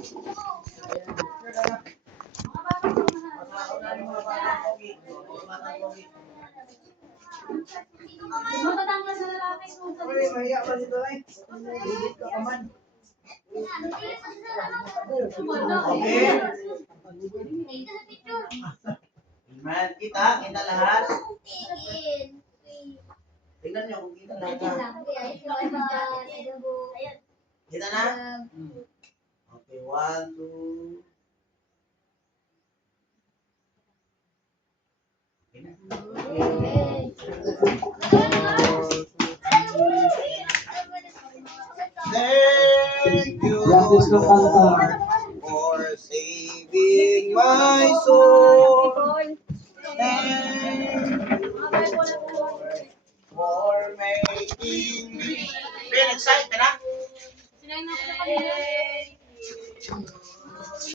Man, kita lahat. Tingnan niyo kung kita lahat. Kita na? Okay, 1, 2. Thank you, Lord, for saving my soul. Thank you, Lord, for making me. Ben, excited ka na?